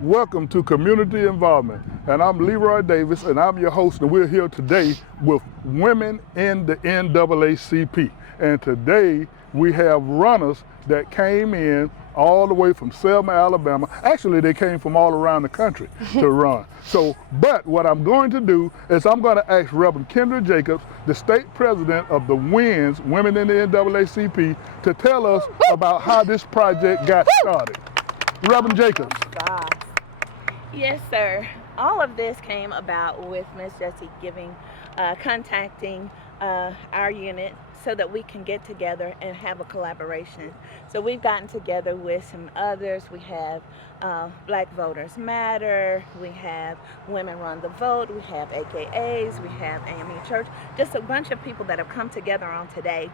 Welcome to Community Involvement, and I'm Leroy Davis, and I'm your host, and we're here today with women in the NAACP. And today we have runners that came in all the way from Selma, Alabama. Actually, they came from all around the country to run. But what I'm going to do is I'm going to ask Reverend Kendra Jacobs, the state president of the WINS, Women in the NAACP, to tell us about how this project got started. Reverend Jacobs. Yes, sir. All of this came about with Ms. Jessie contacting our unit so that we can get together and have a collaboration. So we've gotten together with some others. We have Black Voters Matter, we have Women Run the Vote, we have AKAs, we have AME Church, just a bunch of people that have come together on today.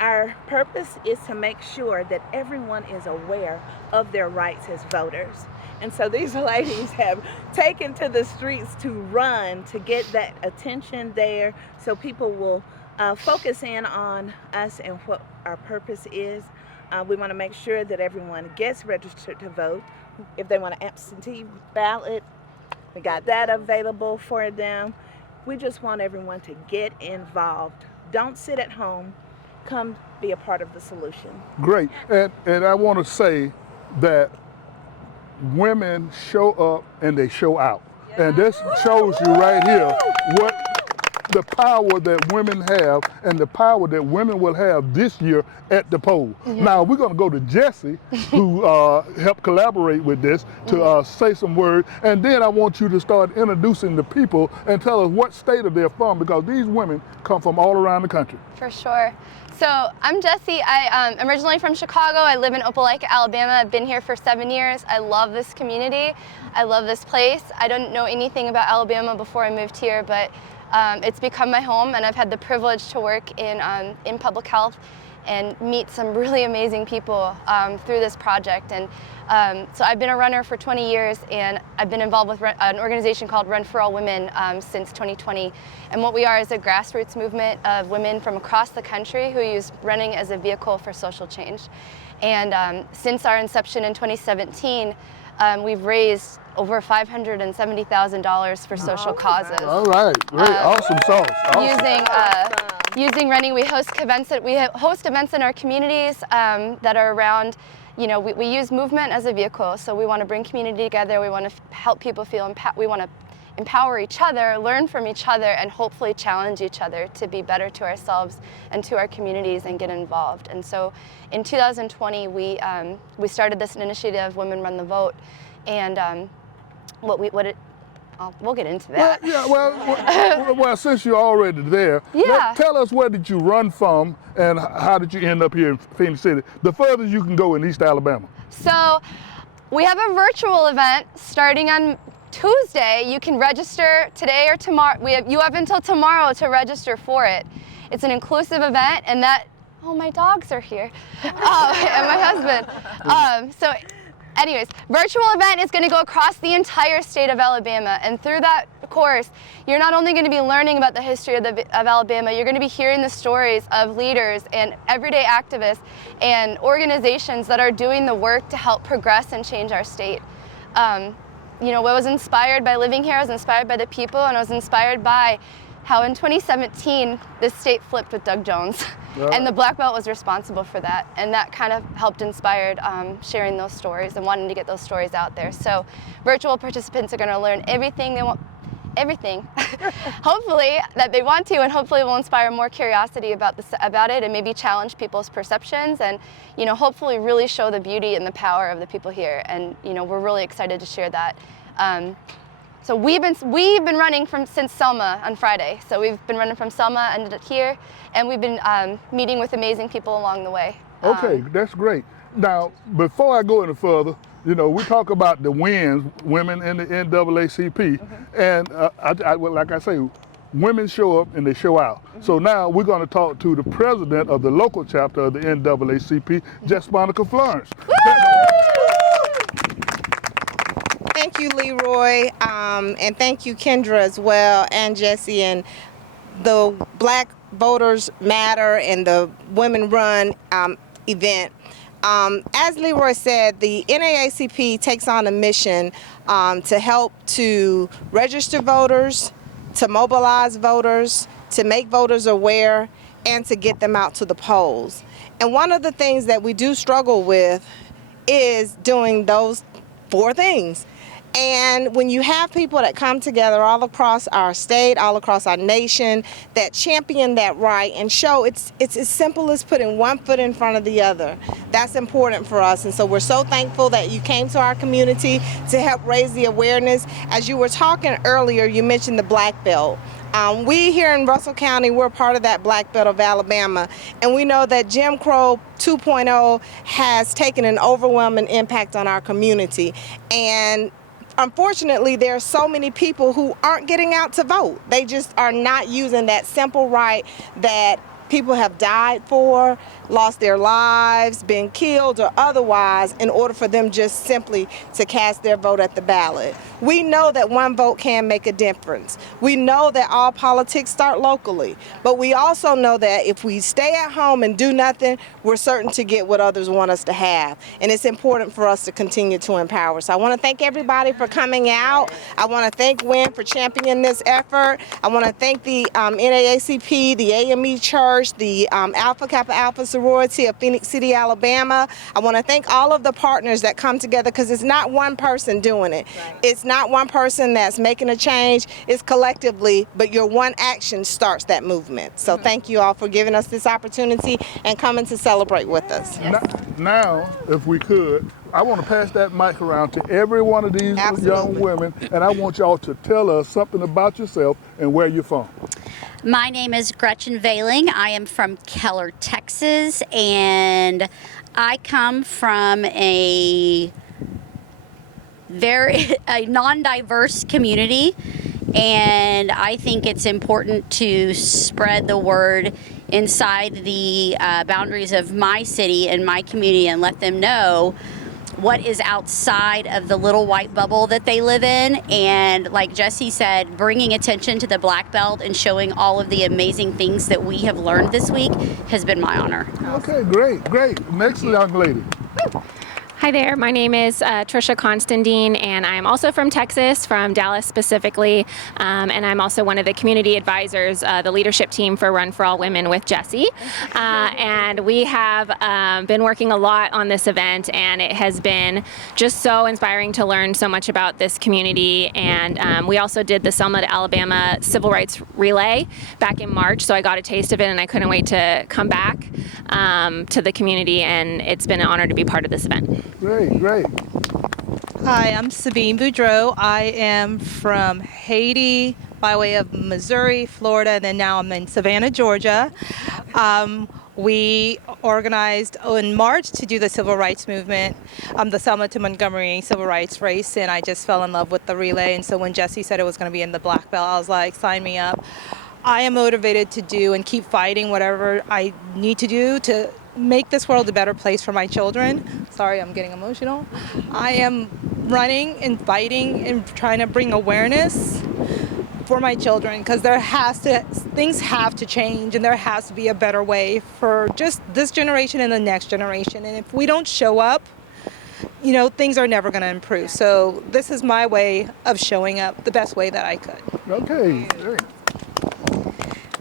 Our purpose is to make sure that everyone is aware of their rights as voters. And so these ladies have taken to the streets to run to get that attention there so people will focus in on us and what our purpose is. We want to make sure that everyone gets registered to vote. If they want an absentee ballot, we got that available for them. We just want everyone to get involved. Don't sit at home. Come be a part of the solution. Great. And I want to say that women show up and they show out. And this shows you right here what the power that women have and the power that women will have this year at the poll. Now we're going to go to Jessie, who helped collaborate with this, to say some words, and then I want you to start introducing the people and tell us what state they're from, because these women come from all around the country. For sure. So I'm Jessie. I'm originally from Chicago. I live in Opelika, Alabama. I've been here for 7 years. I love this community. I love this place. I didn't know anything about Alabama before I moved here, but it's become my home, and I've had the privilege to work in public health and meet some really amazing people through this project. And so I've been a runner for 20 years, and I've been involved with an organization called Run for All Women since 2020. And what we are is a grassroots movement of women from across the country who use running as a vehicle for social change. And since our inception in 2017, we've raised over $570,000 for social causes. All right, great, awesome sauce. Awesome. Using running, we host events in our communities that are around. You know, we use movement as a vehicle, so we want to bring community together. We want to help people feel we want to empower each other, learn from each other, and hopefully challenge each other to be better to ourselves and to our communities and get involved. And so in 2020, we started this initiative, Women Run the Vote, and we'll get into that. Well, since you're already there, tell us, where did you run from and how did you end up here in Phenix City? The furthest you can go in East Alabama. So we have a virtual event starting on Tuesday. You can register today or tomorrow. You have until tomorrow to register for it. It's an inclusive event, and my dogs are here, and my husband. So anyways, virtual event is going to go across the entire state of Alabama, and through that course, you're not only going to be learning about the history of Alabama, you're going to be hearing the stories of leaders and everyday activists and organizations that are doing the work to help progress and change our state. You know, what was inspired by living here, I was inspired by the people, and I was inspired by how in 2017, this state flipped with Doug Jones. And the Black Belt was responsible for that. And that kind of helped inspire sharing those stories and wanting to get those stories out there. So virtual participants are gonna learn everything they want, hopefully, that they want to, and hopefully will inspire more curiosity about it, and maybe challenge people's perceptions, and, you know, hopefully really show the beauty and the power of the people here. And, you know, we're really excited to share that. So we've been running since Selma on Friday. So we've been running from Selma, ended up here, and we've been meeting with amazing people along the way. Okay, that's great. Now, before I go any further, you know, we talk about the WINS, Women in the NAACP, and like I say, women show up and they show out. So now we're going to talk to the president of the local chapter of the NAACP, Jess Monica Florence. Thank you, Leroy, and thank you, Kendra, as well, and Jessie, and the Black Voters Matter and the Women Run event. As Leroy said, the NAACP takes on a mission to help to register voters, to mobilize voters, to make voters aware, and to get them out to the polls. And one of the things that we do struggle with is doing those 4 things. And when you have people that come together all across our state, all across our nation, that champion that right and show it's as simple as putting one foot in front of the other. That's important for us. And so we're so thankful that you came to our community to help raise the awareness. As you were talking earlier, you mentioned the Black Belt. We here in Russell County, we're part of that Black Belt of Alabama, and we know that Jim Crow 2.0 has taken an overwhelming impact on our community. And unfortunately, there are so many people who aren't getting out to vote. They just are not using that simple right that people have died for, lost their lives, been killed or otherwise, in order for them just simply to cast their vote at the ballot. We know that one vote can make a difference. We know that all politics start locally, but we also know that if we stay at home and do nothing, we're certain to get what others want us to have. And it's important for us to continue to empower. So I want to thank everybody for coming out. I want to thank WIN for championing this effort. I want to thank the NAACP, the AME Church, the Alpha Kappa Alpha Sorority of Phoenix City, Alabama. I want to thank all of the partners that come together, because it's not one person doing it. Right. It's not one person that's making a change. It's collectively, but your one action starts that movement. So thank you all for giving us this opportunity and coming to celebrate with us. Now, if we could, I want to pass that mic around to every one of these young women, and I want y'all to tell us something about yourself and where you're from. My name is Gretchen Veiling. I am from Keller, Texas, and I come from a non-diverse community, and I think it's important to spread the word inside the boundaries of my city and my community and let them know what is outside of the little white bubble that they live in. And like Jesse said, bringing attention to the Black Belt and showing all of the amazing things that we have learned this week has been my honor. Okay, great. Next young lady. Hi there, my name is Trisha Constantine, and I'm also from Texas, from Dallas specifically, and I'm also one of the community advisors, the leadership team for Run for All Women with Jesse. And we have been working a lot on this event, and it has been just so inspiring to learn so much about this community. And we also did the Selma to Alabama Civil Rights Relay back in March, so I got a taste of it, and I couldn't wait to come back to the community, and it's been an honor to be part of this event. Great. Hi, I'm Sabine Boudreau. I am from Haiti by way of Missouri, Florida, and then now I'm in Savannah, Georgia. We organized in March to do the civil rights movement, the Selma to Montgomery civil rights race, and I just fell in love with the relay. And so when Jesse said it was going to be in the Black Belt, I was like, sign me up. I am motivated to do and keep fighting whatever I need to do to make this world a better place for my children. Sorry, I'm getting emotional. I am running and fighting and trying to bring awareness for my children, because things have to change, and there has to be a better way for just this generation and the next generation. And if we don't show up, things are never going to improve. So this is my way of showing up the best way that I could. Okay.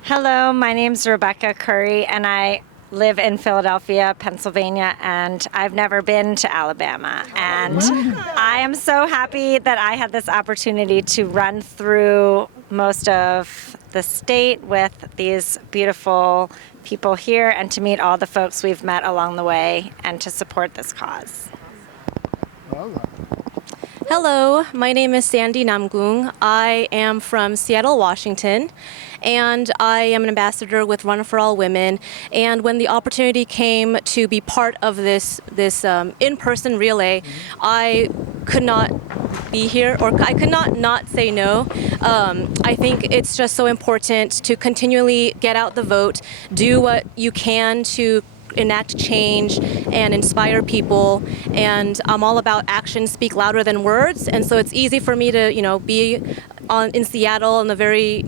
Hello, my name's Rebecca Curry, and I live in Philadelphia, Pennsylvania, and I've never been to Alabama. And I am so happy that I had this opportunity to run through most of the state with these beautiful people here, and to meet all the folks we've met along the way, and to support this cause. All right. Hello, my name is Sandy Namgung. I am from Seattle, Washington, and I am an ambassador with Run for All Women. And when the opportunity came to be part of this in-person relay, I could not be here, or I could not say no. I think it's just so important to continually get out the vote, do what you can to enact change and inspire people. And I'm all about actions speak louder than words. And so it's easy for me to, be in Seattle in the very,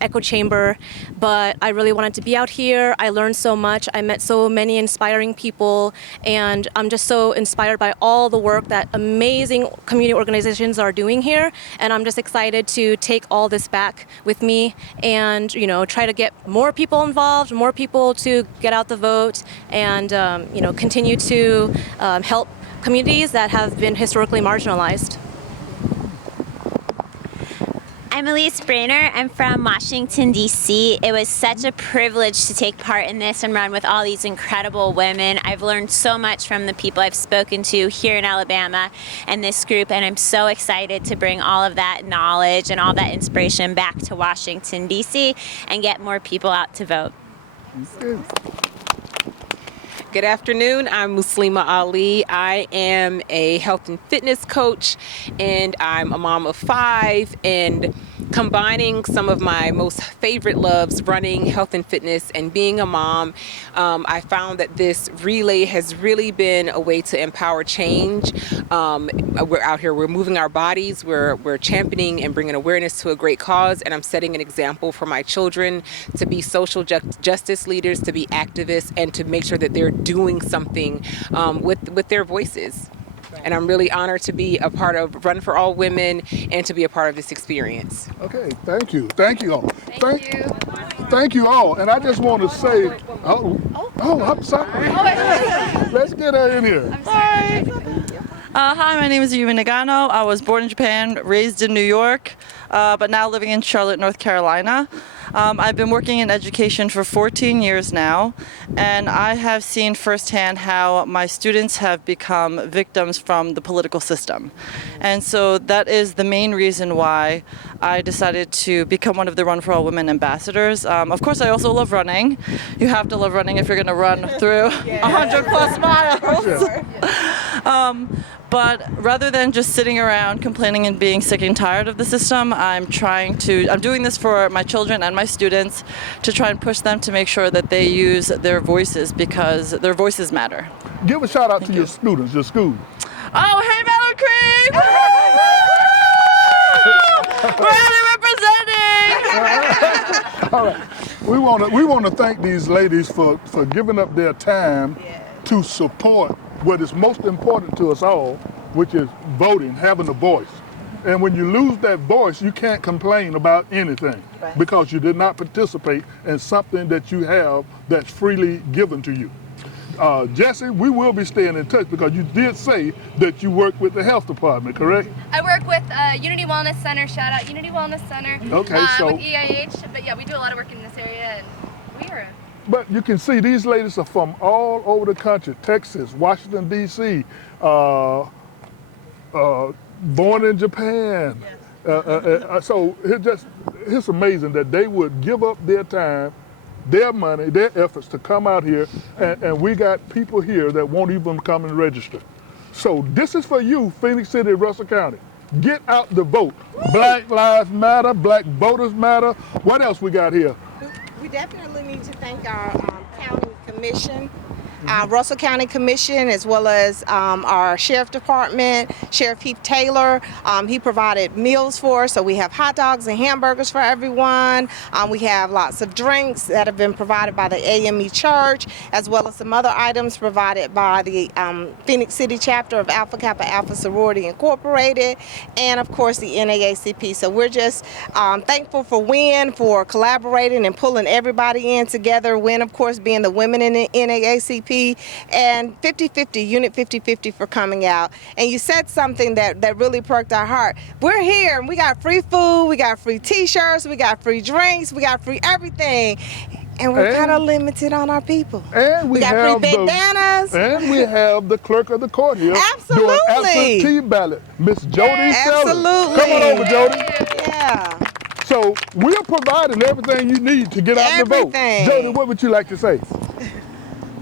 echo chamber. But I really wanted to be out here. I learned so much. I met so many inspiring people. And I'm just so inspired by all the work that amazing community organizations are doing here. And I'm just excited to take all this back with me and, try to get more people involved, more people to get out the vote, and, continue to help communities that have been historically marginalized. I'm Elise Brainer. I'm from Washington, D.C. It was such a privilege to take part in this and run with all these incredible women. I've learned so much from the people I've spoken to here in Alabama and this group, and I'm so excited to bring all of that knowledge and all that inspiration back to Washington, D.C. and get more people out to vote. Good afternoon. I'm Muslima Ali. I am a health and fitness coach, and I'm a mom of 5, and combining some of my most favorite loves, running, health and fitness, and being a mom, I found that this relay has really been a way to empower change. We're out here, we're moving our bodies, we're championing and bringing awareness to a great cause, and I'm setting an example for my children to be social justice leaders, to be activists, and to make sure that they're doing something with their voices. And I'm really honored to be a part of Run for All Women and to be a part of this experience. Okay, thank you. Thank you all. Thank you all. And I just want to say, I'm sorry. Let's get her in here. Hi, my name is Yumi Nagano. I was born in Japan, raised in New York, but now living in Charlotte, North Carolina. I've been working in education for 14 years now, and I have seen firsthand how my students have become victims from the political system. And so that is the main reason why I decided to become one of the Run for All Women ambassadors. Of course, I also love running. You have to love running if you're going to run through 100 plus miles. But rather than just sitting around complaining and being sick and tired of the system, I'm doing this for my children and my students to try and push them to make sure that they use their voices, because their voices matter. Give a shout out to your students, your school. Oh, hey, Meadow Creek! We're representing! All right. We want to thank these ladies for giving up their time to support what is most important to us all, which is voting, having a voice. And when you lose that voice, you can't complain about anything, because you did not participate in something that you have that's freely given to you. Jesse, we will be staying in touch, because you did say that you work with the health department, correct? I work with Unity Wellness Center. Shout out Unity Wellness Center. Okay, so with EIH, but yeah, we do a lot of work in this area, and we are. But you can see these ladies are from all over the country: Texas, Washington, D.C., born in Japan. So it's amazing that they would give up their time, their money, their efforts to come out here, and we got people here that won't even come and register. So this is for you, Phoenix City, Russell County. Get out the vote. Black Lives Matter, Black Voters Matter. What else we got here? We definitely need to thank our county commission, Russell County Commission, as well as our Sheriff Department, Sheriff Heath Taylor. He provided meals for us, so we have hot dogs and hamburgers for everyone. We have lots of drinks that have been provided by the AME Church, as well as some other items provided by the Phoenix City chapter of Alpha Kappa Alpha Sorority Incorporated, and of course the NAACP. So we're just thankful for WIN for collaborating and pulling everybody in together. WIN, of course, being the women in the NAACP, and 50/50, Unit 50/50 for coming out. And you said something that really perked our heart. We're here and we got free food, we got free t-shirts, we got free drinks, we got free everything. And we're kind of limited on our people. And we got have free bandanas. And we have the clerk of the court here doing absentee ballot, Miss Jody Sellers. Absolutely. Come on over, Jody. Yeah. So we're providing everything you need to get out the vote. Jody, what would you like to say?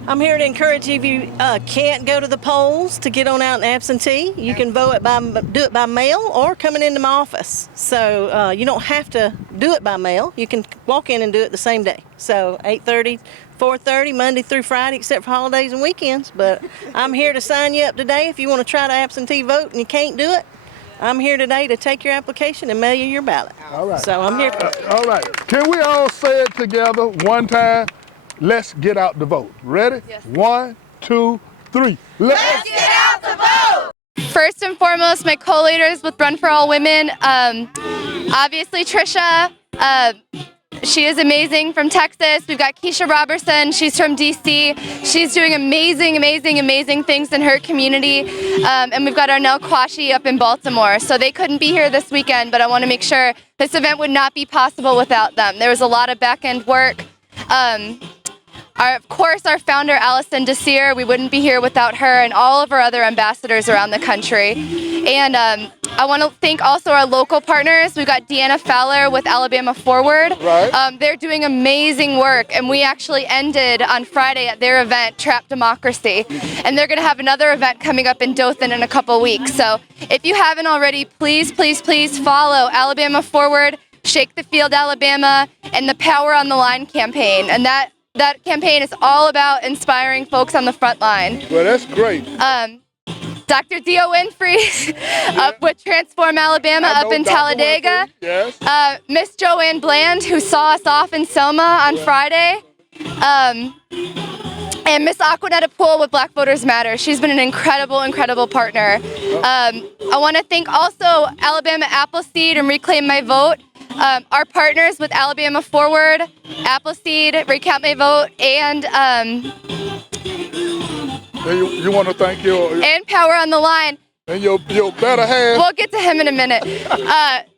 I'm here to encourage you, if you can't go to the polls, to get on out and absentee. You can do it by mail or coming into my office. So you don't have to do it by mail. You can walk in and do it the same day. So 8:30, 4:30 Monday through Friday, except for holidays and weekends. But I'm here to sign you up today if you want to try to absentee vote and you can't do it. I'm here today to take your application and mail you your ballot. All right. So I'm here for it. All right. Can we all say it together one time? Let's get out the vote. Ready? Yes. 1, 2, 3. Let's get out the vote! First and foremost, my co-leaders with Run for All Women, obviously Trisha, she is amazing from Texas. We've got Keisha Robertson, she's from DC. She's doing amazing, amazing, amazing things in her community. And we've got Arnell Quashie up in Baltimore. So they couldn't be here this weekend, but I want to make sure this event would not be possible without them. There was a lot of back-end work. Of course, our founder, Allison Desir, we wouldn't be here without her and all of our other ambassadors around the country. And I want to thank also our local partners. We've got Deanna Fowler with Alabama Forward. Right. They're doing amazing work, and we actually ended on Friday at their event, Trap Democracy. And they're going to have another event coming up in Dothan in a couple weeks. So if you haven't already, please, please, please follow Alabama Forward, Shake the Field Alabama, and the Power on the Line campaign. And that campaign is all about inspiring folks on the front line. Well, that's great. Dr. Dio Winfrey up with Transform Alabama up in Talladega. Yes. Miss Joanne Bland, who saw us off in Selma on Friday. And Miss Aquanetta Poole with Black Voters Matter. She's been an incredible, incredible partner. I want to thank also Alabama Appleseed and Reclaim My Vote. Our partners with Alabama Forward, Appleseed, Recount My Vote, and you want to thank and Power on the Line. And your better half. We'll get to him in a minute.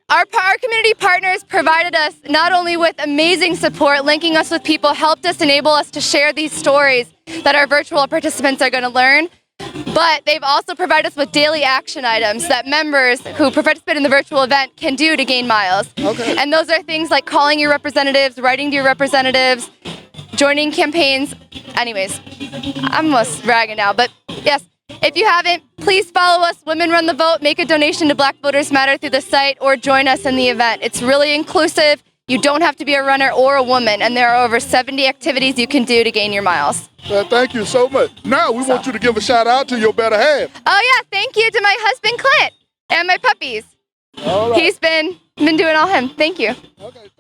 Our community partners provided us not only with amazing support, linking us with people, helped us enable us to share these stories that our virtual participants are going to learn. But they've also provided us with daily action items that members who participate in the virtual event can do to gain miles. Okay. And those are things like calling your representatives, writing to your representatives, joining campaigns. Anyways, I'm almost bragging now, but yes, if you haven't, please follow us, Women Run the Vote, make a donation to Black Voters Matter through the site, or join us in the event. It's really inclusive. You don't have to be a runner or a woman, and there are over 70 activities you can do to gain your miles. Thank you so much. Now we want you to give a shout out to your better half. Oh yeah, thank you to my husband Clint and my puppies. All right. He's been doing all him. Thank you. Okay.